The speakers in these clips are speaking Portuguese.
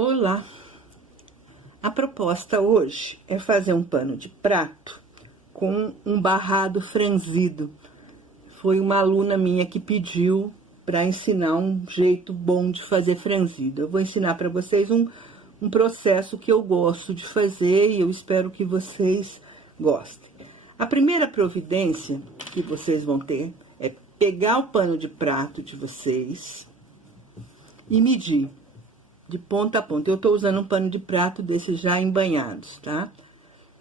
Olá! A proposta hoje é fazer um pano de prato com um barrado franzido. Foi uma aluna minha que pediu para ensinar um jeito bom de fazer franzido. Eu vou ensinar para vocês um processo que eu gosto de fazer e eu espero que vocês gostem. A primeira providência que vocês vão ter é pegar o pano de prato de vocês e medir de ponta a ponta. Eu tô usando um pano de prato desses já embanhados, tá?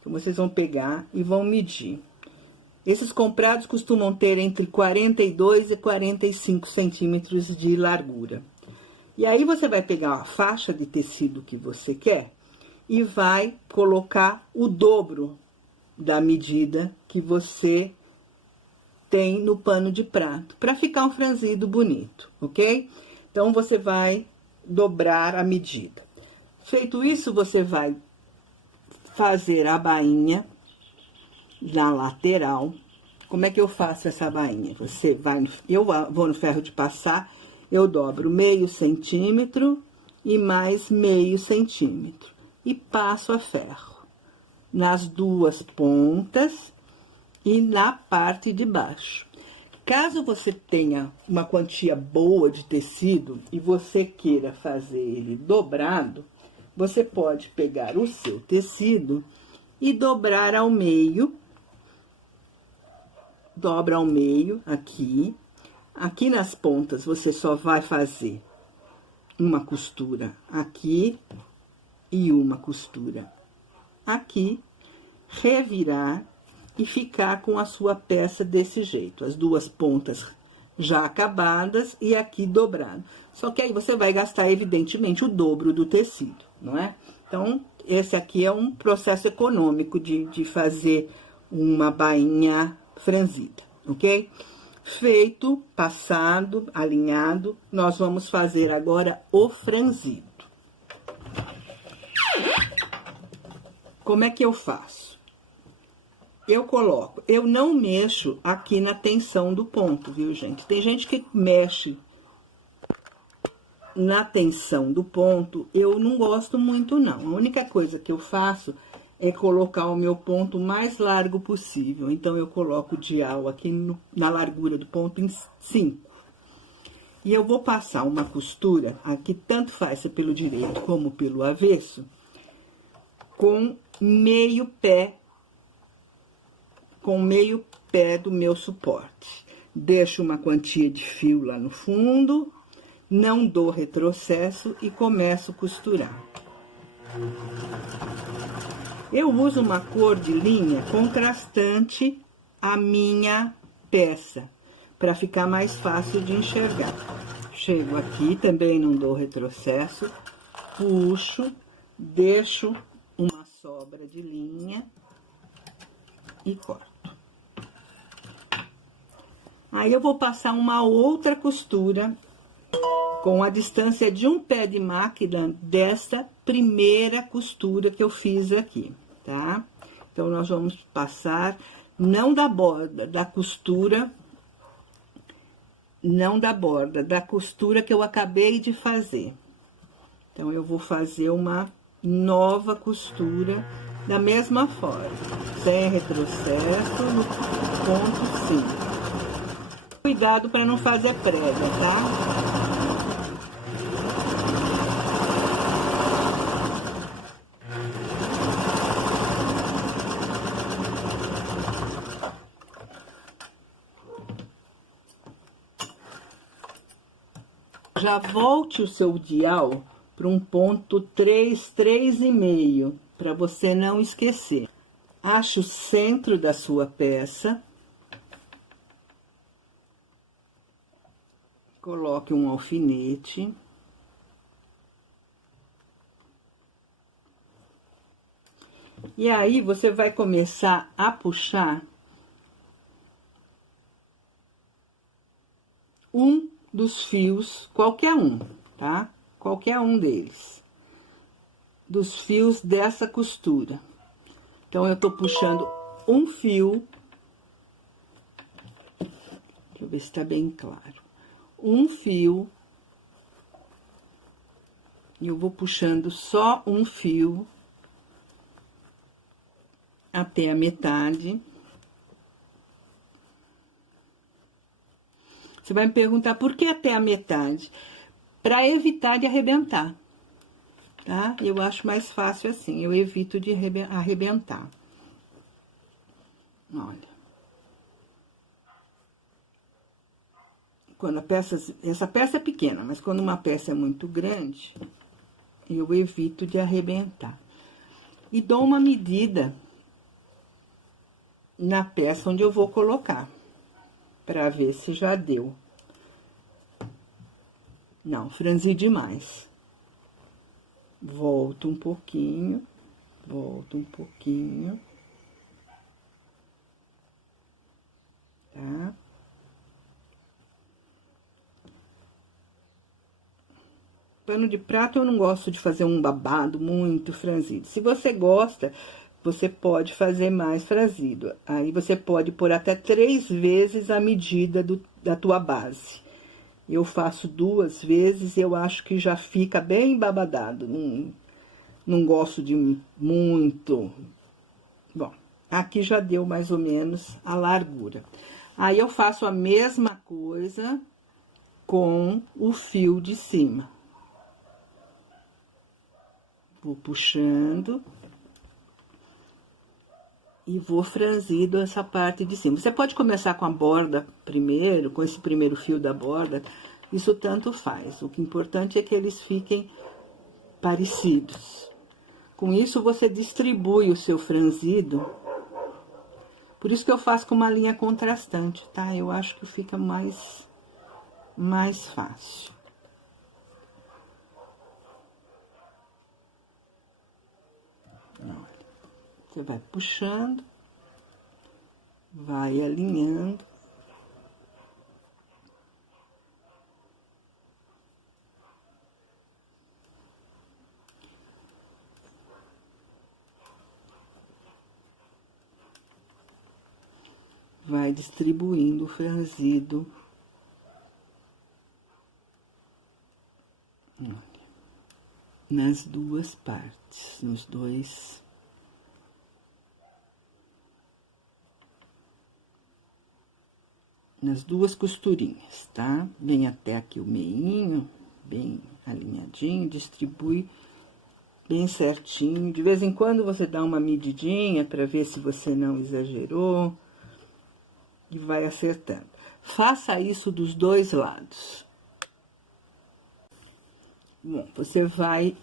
Então, vocês vão pegar e vão medir. Esses comprados costumam ter entre 42 e 45 centímetros de largura. E aí, você vai pegar a faixa de tecido que você quer e vai colocar o dobro da medida que você tem no pano de prato, para ficar um franzido bonito, ok? Então, você vai dobrar a medida. Feito isso, você vai fazer a bainha na lateral. Como é que eu faço essa bainha? Você vai, eu vou no ferro de passar, eu dobro meio centímetro e mais meio centímetro e passo a ferro nas duas pontas e na parte de baixo. Caso você tenha uma quantia boa de tecido e você queira fazer ele dobrado, você pode pegar o seu tecido e dobrar ao meio. Dobra ao meio aqui. Aqui nas pontas você só vai fazer uma costura aqui e uma costura aqui, revirar e ficar com a sua peça desse jeito, as duas pontas já acabadas e aqui dobrado. Só que aí você vai gastar, evidentemente, o dobro do tecido, não é? Então, esse aqui é um processo econômico de fazer uma bainha franzida, ok? Feito, passado, alinhado, nós vamos fazer agora o franzido. Como é que eu faço? Eu não mexo aqui na tensão do ponto, viu, gente? Tem gente que mexe na tensão do ponto, eu não gosto muito, não. A única coisa que eu faço é colocar o meu ponto mais largo possível. Então, eu coloco o dial aqui na largura do ponto em 5. E eu vou passar uma costura, aqui tanto faz se pelo direito como pelo avesso, com meio pé do meu suporte. Deixo uma quantia de fio lá no fundo, não dou retrocesso e começo a costurar. Eu uso uma cor de linha contrastante à minha peça, para ficar mais fácil de enxergar. Chego aqui, também não dou retrocesso, puxo, deixo uma sobra de linha e corto. Aí, eu vou passar uma outra costura com a distância de um pé de máquina desta primeira costura que eu fiz aqui, tá? Então, nós vamos passar, não da borda, da costura, não da borda, da costura que eu acabei de fazer. Então, eu vou fazer uma nova costura da mesma forma, sem retrocesso, no ponto 5. Cuidado para não fazer prega, tá? Já volte o seu dial para um ponto 3, 3,5, para você não esquecer. Ache o centro da sua peça. Coloque um alfinete. E aí, você vai começar a puxar um dos fios, qualquer um, tá? Qualquer um deles. Dos fios dessa costura. Então, eu tô puxando um fio. Deixa eu ver se tá bem claro. Um fio E eu vou puxando só um fio até a metade. Você vai me perguntar por que até a metade? Para evitar de arrebentar, tá? Eu acho mais fácil assim, eu evito de arrebentar. Olha. Quando essa peça é pequena, mas quando uma peça é muito grande, eu evito de arrebentar. E dou uma medida na peça onde eu vou colocar, para ver se já deu. Não, franzi demais. Volto um pouquinho, volto um pouquinho. Tá? Pano de prato eu não gosto de fazer um babado muito franzido. Se você gosta, você pode fazer mais franzido. Aí você pode pôr até 3 vezes a medida da tua base. Eu faço 2 vezes e eu acho que já fica bem babadado. Não gosto de muito. Bom, aqui já deu mais ou menos a largura. Aí eu faço a mesma coisa com o fio de cima. Vou puxando e vou franzindo essa parte de cima. Você pode começar com a borda primeiro, com esse primeiro fio da borda, isso tanto faz. O que é importante é que eles fiquem parecidos. Com isso, você distribui o seu franzido. Por isso que eu faço com uma linha contrastante, tá? Eu acho que fica mais fácil. Você vai puxando, vai alinhando. Vai distribuindo o franzido. Olha, nas duas partes, nas duas costurinhas, tá? Vem até aqui o meinho, bem alinhadinho, distribui bem certinho. De vez em quando você dá uma medidinha para ver se você não exagerou e vai acertando. Faça isso dos 2 lados. Bom, você vai...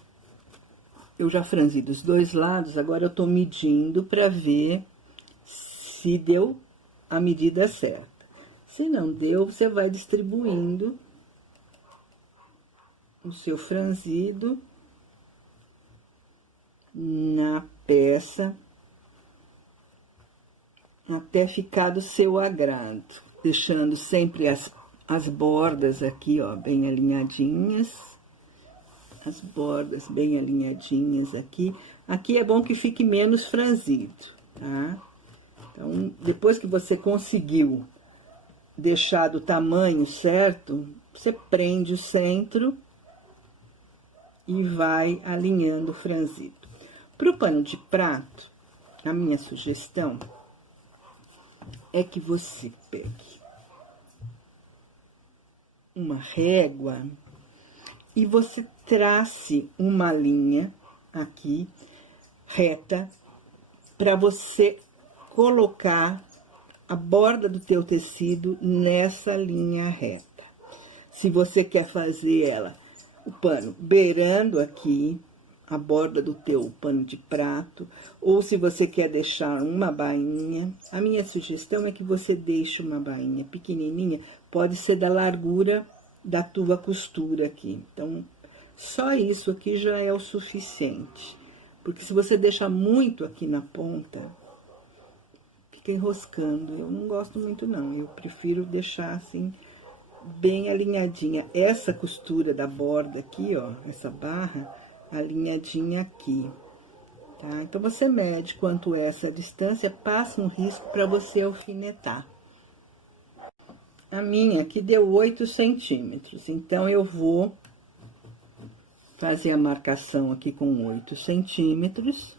Eu já franzi dos 2 lados, agora eu tô medindo para ver se deu a medida certa. Se não deu, você vai distribuindo o seu franzido na peça até ficar do seu agrado, deixando sempre as bordas aqui, ó, bem alinhadinhas. As bordas bem alinhadinhas aqui. Aqui é bom que fique menos franzido, tá? Então, depois que você conseguiu deixar do tamanho certo, você prende o centro e vai alinhando o franzido. Para o pano de prato, a minha sugestão é que você pegue uma régua e você trace uma linha aqui, reta, para você colocar a borda do teu tecido nessa linha reta. Se você quer fazer ela, o pano beirando aqui, a borda do teu pano de prato, ou se você quer deixar uma bainha, a minha sugestão é que você deixe uma bainha pequenininha, pode ser da largura da tua costura aqui. Então, só isso aqui já é o suficiente, porque se você deixar muito aqui na ponta, fica enroscando. Eu não gosto muito, não. Eu prefiro deixar assim, bem alinhadinha. Essa costura da borda aqui, ó, essa barra, alinhadinha aqui, tá? Então, você mede quanto é essa distância, passa um risco para você alfinetar. A minha aqui deu 8 centímetros, então, eu vou fazer a marcação aqui com 8 centímetros.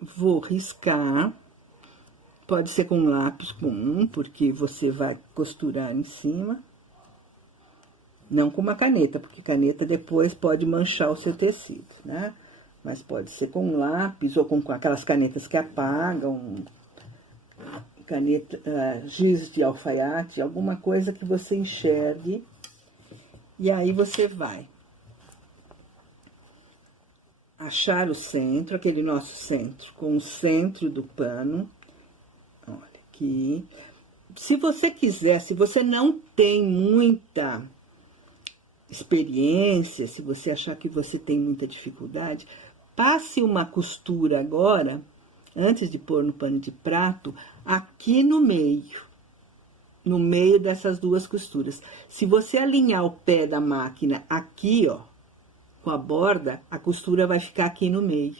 Vou riscar. Pode ser com lápis comum, porque você vai costurar em cima. Não com uma caneta, porque caneta depois pode manchar o seu tecido, né? Mas pode ser com lápis ou com aquelas canetas que apagam, caneta, giz de alfaiate, alguma coisa que você enxergue. E aí você vai achar o centro, aquele nosso centro, com o centro do pano. Olha aqui. Se você quiser, se você não tem muita experiência, se você achar que você tem muita dificuldade, passe uma costura agora, antes de pôr no pano de prato, aqui no meio dessas duas costuras. Se você alinhar o pé da máquina aqui, ó, com a borda, a costura vai ficar aqui no meio,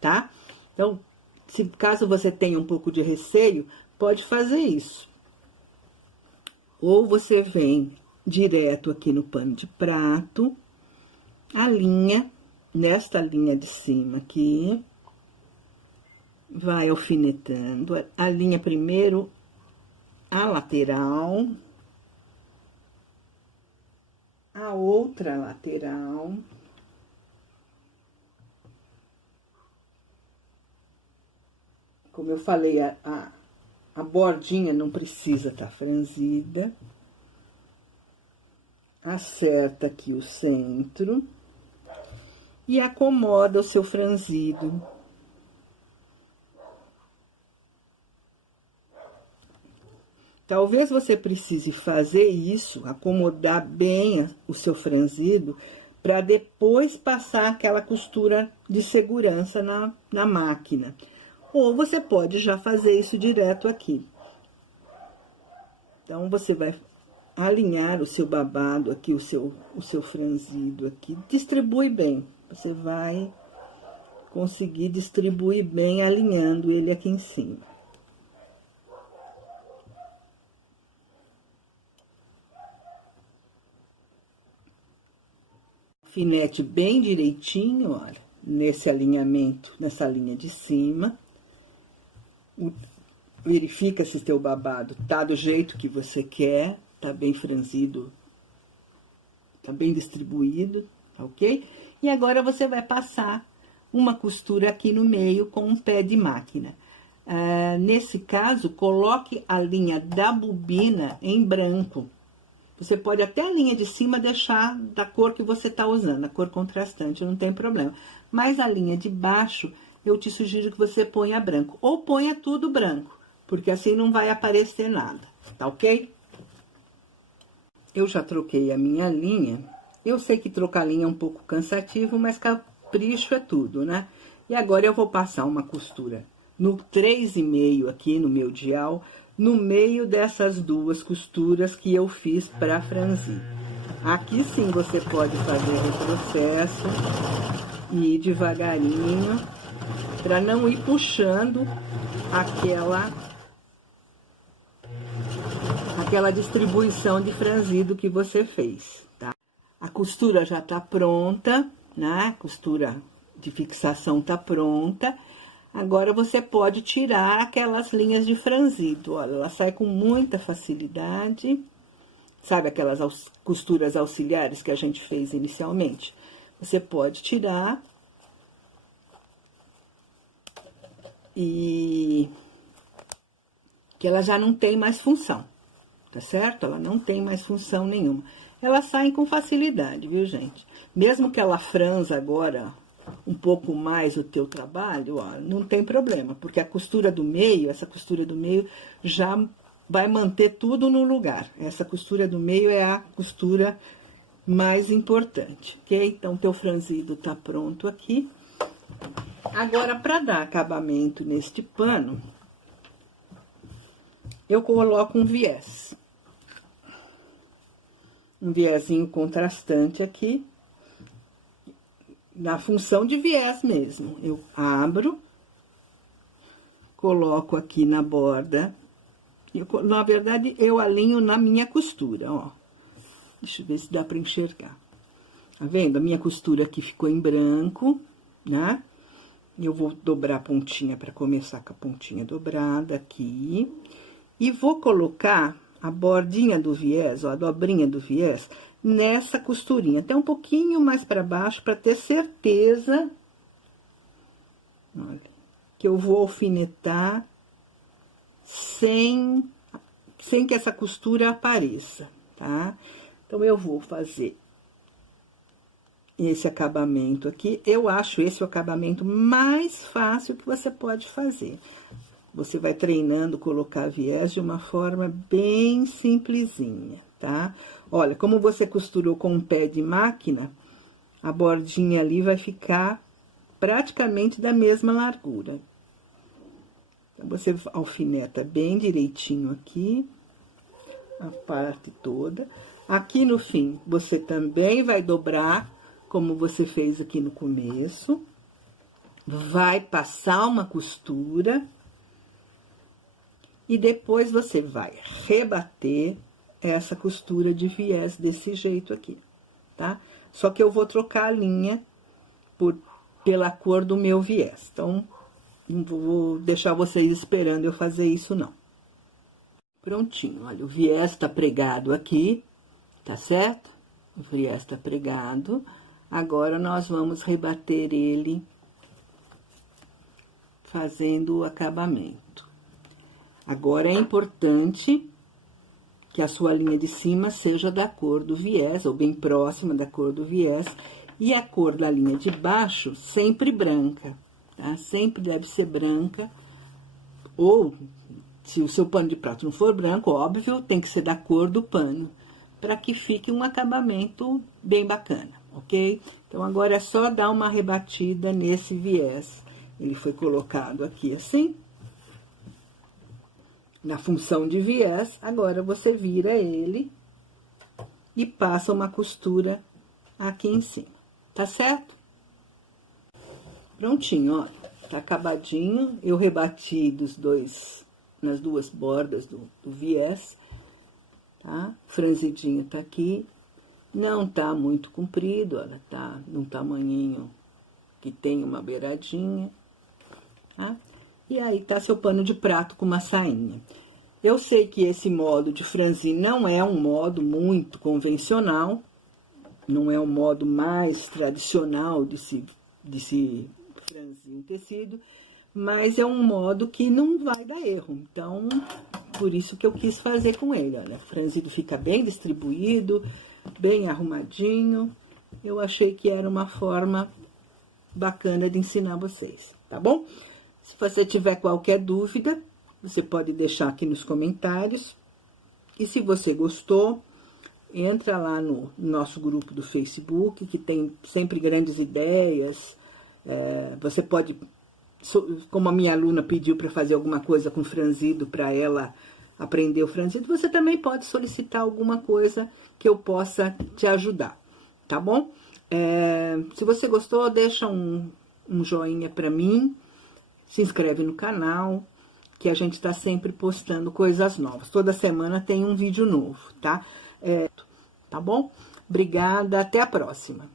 tá? Então, caso você tenha um pouco de receio, pode fazer isso. Ou você vem direto aqui no pano de prato, alinha, nesta linha de cima aqui, vai alfinetando, alinha primeiro a lateral, a outra lateral, como eu falei, a bordinha não precisa estar franzida, acerta aqui o centro e acomoda o seu franzido. Talvez você precise fazer isso, acomodar bem o seu franzido, para depois passar aquela costura de segurança na máquina. Ou você pode já fazer isso direto aqui. Então, você vai alinhar o seu babado aqui, o seu franzido aqui. Distribui bem. Você vai conseguir distribuir bem, alinhando ele aqui em cima. Alfinete bem direitinho, olha, nesse alinhamento, nessa linha de cima. Verifica se o teu babado tá do jeito que você quer, tá bem franzido, tá bem distribuído, tá ok? E agora você vai passar uma costura aqui no meio com um pé de máquina. Nesse caso, coloque a linha da bobina em branco. Você pode até a linha de cima deixar da cor que você tá usando, a cor contrastante, não tem problema. Mas a linha de baixo, eu te sugiro que você ponha branco. Ou ponha tudo branco, porque assim não vai aparecer nada, tá ok? Eu já troquei a minha linha. Eu sei que trocar linha é um pouco cansativo, mas capricho é tudo, né? E agora eu vou passar uma costura no 3,5 aqui no meu dial, no meio dessas duas costuras que eu fiz para franzir. Aqui sim você pode fazer retrocesso e ir devagarinho, para não ir puxando aquela distribuição de franzido que você fez, tá? A costura já tá pronta, né? A costura de fixação tá pronta. Agora, você pode tirar aquelas linhas de franzido, olha, ela sai com muita facilidade. Sabe aquelas costuras auxiliares que a gente fez inicialmente? Você pode tirar e que ela já não tem mais função, tá certo? Ela não tem mais função nenhuma. Elas saem com facilidade, viu, gente? Mesmo que ela franza agora um pouco mais o teu trabalho, ó, não tem problema, porque a costura do meio, essa costura do meio já vai manter tudo no lugar. Essa costura do meio é a costura mais importante, ok? Então, teu franzido tá pronto aqui. Agora, para dar acabamento neste pano, eu coloco um viés. Um viezinho contrastante aqui, na função de viés mesmo. Eu abro, coloco aqui na borda. Na verdade, eu alinho na minha costura, ó. Deixa eu ver se dá para enxergar. Tá vendo? A minha costura aqui ficou em branco, né? Eu vou dobrar a pontinha para começar com a pontinha dobrada aqui. E vou colocar a bordinha do viés, ó, a dobrinha do viés, nessa costurinha. Até um pouquinho mais para baixo, para ter certeza, olha, que eu vou alfinetar sem que essa costura apareça, tá? Então, eu vou fazer esse acabamento aqui. Eu acho esse o acabamento mais fácil que você pode fazer. Você vai treinando colocar viés de uma forma bem simplesinha, tá? Olha, como você costurou com um pé de máquina, a bordinha ali vai ficar praticamente da mesma largura. Então, você alfineta bem direitinho aqui, a parte toda. Aqui no fim, você também vai dobrar, como você fez aqui no começo. Vai passar uma costura. E depois, você vai rebater essa costura de viés desse jeito aqui, tá? Só que eu vou trocar a linha pela cor do meu viés. Então, não vou deixar vocês esperando eu fazer isso, não. Prontinho, olha, o viés tá pregado aqui, tá certo? O viés tá pregado. Agora, nós vamos rebater ele fazendo o acabamento. Agora, é importante que a sua linha de cima seja da cor do viés, ou bem próxima da cor do viés, e a cor da linha de baixo sempre branca, tá? Sempre deve ser branca, ou, se o seu pano de prato não for branco, óbvio, tem que ser da cor do pano, para que fique um acabamento bem bacana, ok? Então, agora é só dar uma rebatida nesse viés. Ele foi colocado aqui assim, na função de viés. Agora, você vira ele e passa uma costura aqui em cima, tá certo? Prontinho, ó, tá acabadinho. Eu rebati nas duas bordas do viés, tá? Franzidinho tá aqui. Não tá muito comprido, ela tá num tamanhinho que tem uma beiradinha, tá? E aí, tá seu pano de prato com uma sainha. Eu sei que esse modo de franzir não é um modo muito convencional, não é o modo mais tradicional de se franzir um tecido, mas é um modo que não vai dar erro. Então, por isso que eu quis fazer com ele, olha, franzido fica bem distribuído, bem arrumadinho. Eu achei que era uma forma bacana de ensinar vocês, tá bom? Se você tiver qualquer dúvida, você pode deixar aqui nos comentários. E se você gostou, entra lá no nosso grupo do Facebook, que tem sempre grandes ideias. Você pode, como a minha aluna pediu para fazer alguma coisa com franzido, para ela aprender o franzido, você também pode solicitar alguma coisa que eu possa te ajudar, tá bom? Se você gostou, deixa um joinha para mim. Se inscreve no canal, que a gente tá sempre postando coisas novas. Toda semana tem um vídeo novo, tá? Tá bom? Obrigada, até a próxima.